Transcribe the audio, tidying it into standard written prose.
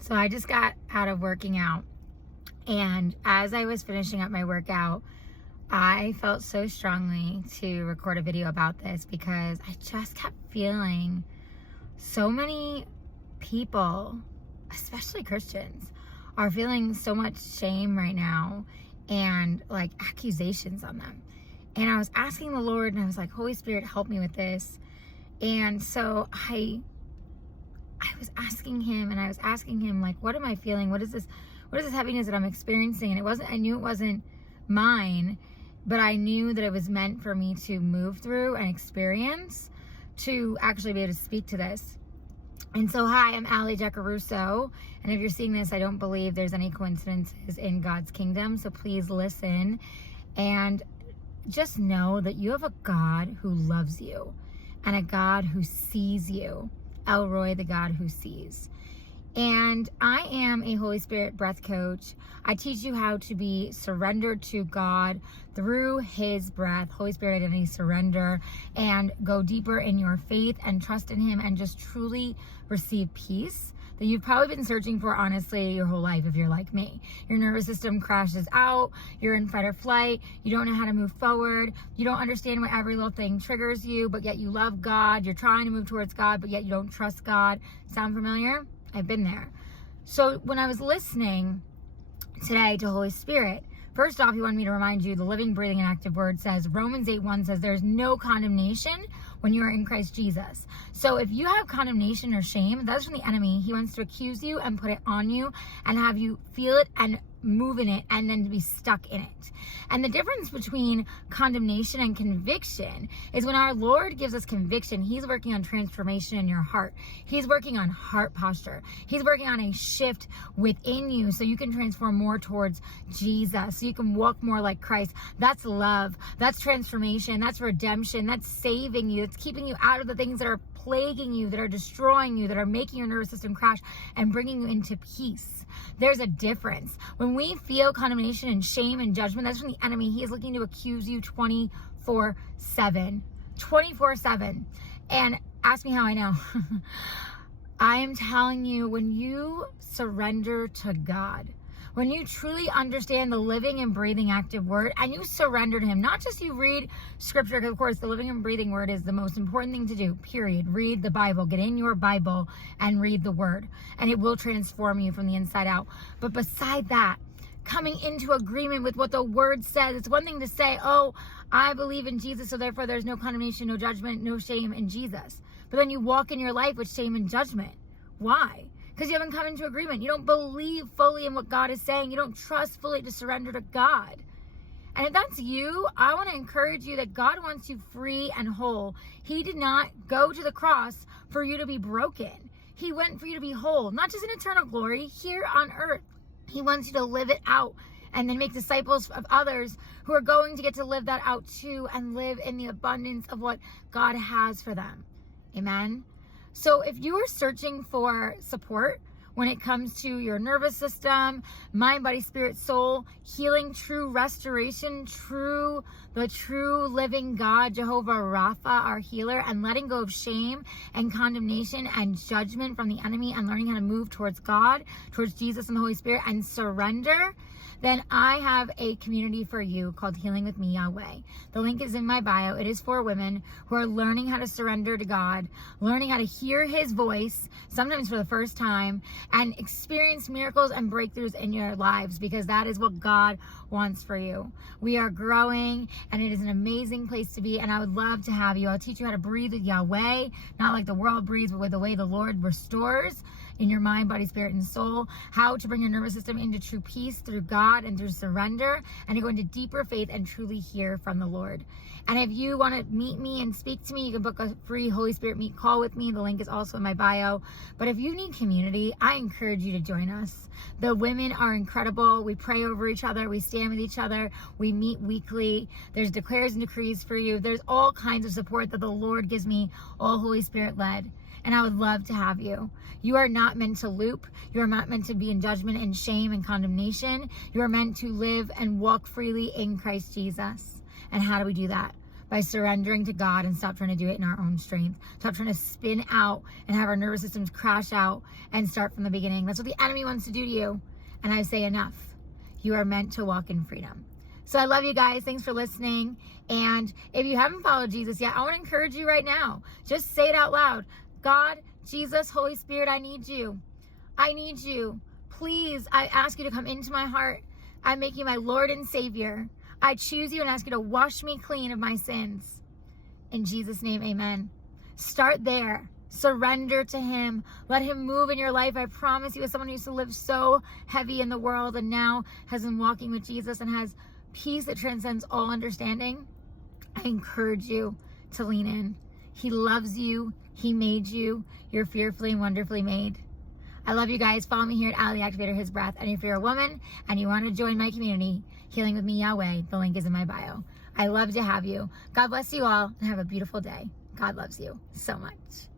So I just got out of working out, and as I was finishing up my workout, I felt so strongly to record a video about this because I just kept feeling so many people, especially Christians, are feeling so much shame right now and like accusations on them. And I was asking the Lord, and I was like, Holy Spirit, help me with this. And so I was asking him, and I was asking him, like, what am I feeling? What is this heaviness that I'm experiencing? And I knew it wasn't mine, but I knew that it was meant for me to move through and experience to actually be able to speak to this. And so, hi, I'm Ali Jacaruso. And if you're seeing this, I don't believe there's any coincidences in God's kingdom. So please listen and just know that you have a God who loves you and a God who sees you. Elroy, the God who sees. And I am a Holy Spirit breath coach. I teach you how to be surrendered to God through his breath, Holy Spirit identity surrender, and go deeper in your faith and trust in him and just truly receive peace that you've probably been searching for, honestly, your whole life if you're like me. Your nervous system crashes out, you're in fight or flight, you don't know how to move forward, you don't understand why every little thing triggers you, but yet you love God, you're trying to move towards God, but yet you don't trust God. Sound familiar? I've been there. So when I was listening today to Holy Spirit, first off, he wanted me to remind you the living, breathing, and active word says, Romans 8:1 says, there's no condemnation when you are in Christ Jesus. So if you have condemnation or shame, that's from the enemy. He wants to accuse you and put it on you and have you feel it and move in it and then to be stuck in it. And the difference between condemnation and conviction is when our Lord gives us conviction, he's working on transformation in your heart. He's working on heart posture. He's working on a shift within you so you can transform more towards Jesus, so you can walk more like Christ. That's love. That's transformation. That's redemption. That's saving you. It's keeping you out of the things that are plaguing you, that are destroying you, that are making your nervous system crash and bringing you into peace. There's a difference. When we feel condemnation and shame and judgment, that's from the enemy. He is looking to accuse you 24/7. 24/7. And ask me how I know. I am telling you, when you surrender to God, when you truly understand the living and breathing active word and you surrender to him, not just you read scripture, because of course the living and breathing word is the most important thing to do, period. Read the Bible, get in your Bible and read the word, and it will transform you from the inside out. But beside that, coming into agreement with what the word says. It's one thing to say, oh, I believe in Jesus, so therefore there's no condemnation, no judgment, no shame in Jesus. But then you walk in your life with shame and judgment. Why? Because you haven't come into agreement. You don't believe fully in what God is saying. You don't trust fully to surrender to God. And if that's you, I want to encourage you that God wants you free and whole. He did not go to the cross for you to be broken. He went for you to be whole, not just in eternal glory, here on earth. He wants you to live it out and then make disciples of others who are going to get to live that out too and live in the abundance of what God has for them. Amen. So if you are searching for support when it comes to your nervous system, mind, body, spirit, soul, healing, true restoration, the true living God, Jehovah Rapha, our healer, and letting go of shame and condemnation and judgment from the enemy and learning how to move towards God, towards Jesus and the Holy Spirit and surrender, then I have a community for you called Healing with Me Yahweh. The link is in my bio. It is for women who are learning how to surrender to God, learning how to hear his voice, sometimes for the first time, and experience miracles and breakthroughs in your lives, because that is what God wants for you. We are growing, and it is an amazing place to be, and I would love to have you. I'll teach you how to breathe with Yahweh, not like the world breathes, but with the way the Lord restores in your mind, body, spirit, and soul, how to bring your nervous system into true peace through God and through surrender, and to go into deeper faith and truly hear from the Lord. And if you want to meet me and speak to me, you can book a free Holy Spirit Meet call with me. The link is also in my bio. But if you need community, I encourage you to join us. The women are incredible. We pray over each other. We stand with each other. We meet weekly. There's declares and decrees for you. There's all kinds of support that the Lord gives me, all Holy Spirit led. And I would love to have you. You are not meant to loop. You are not meant to be in judgment and shame and condemnation. You are meant to live and walk freely in Christ Jesus. And how do we do that? by surrendering to God and stop trying to do it in our own strength. Stop trying to spin out and have our nervous systems crash out and start from the beginning. That's what the enemy wants to do to you. And I say enough. You are meant to walk in freedom. So I love you guys. Thanks for listening. And if you haven't followed Jesus yet, I want to encourage you right now. Just say it out loud. God, Jesus, Holy Spirit, I need you. I need you. Please, I ask you to come into my heart. I make you my Lord and Savior. I choose you and ask you to wash me clean of my sins. In Jesus' name, amen. Start there. Surrender to him. Let him move in your life. I promise you, as someone who used to live so heavy in the world and now has been walking with Jesus and has peace that transcends all understanding, I encourage you to lean in. He loves you. He made you. You're fearfully and wonderfully made. I love you guys. Follow me here at Ali the Activator, His Breath. And if you're a woman and you want to join my community, Healing with Me Yahweh, the link is in my bio. I love to have you. God bless you all and have a beautiful day. God loves you so much.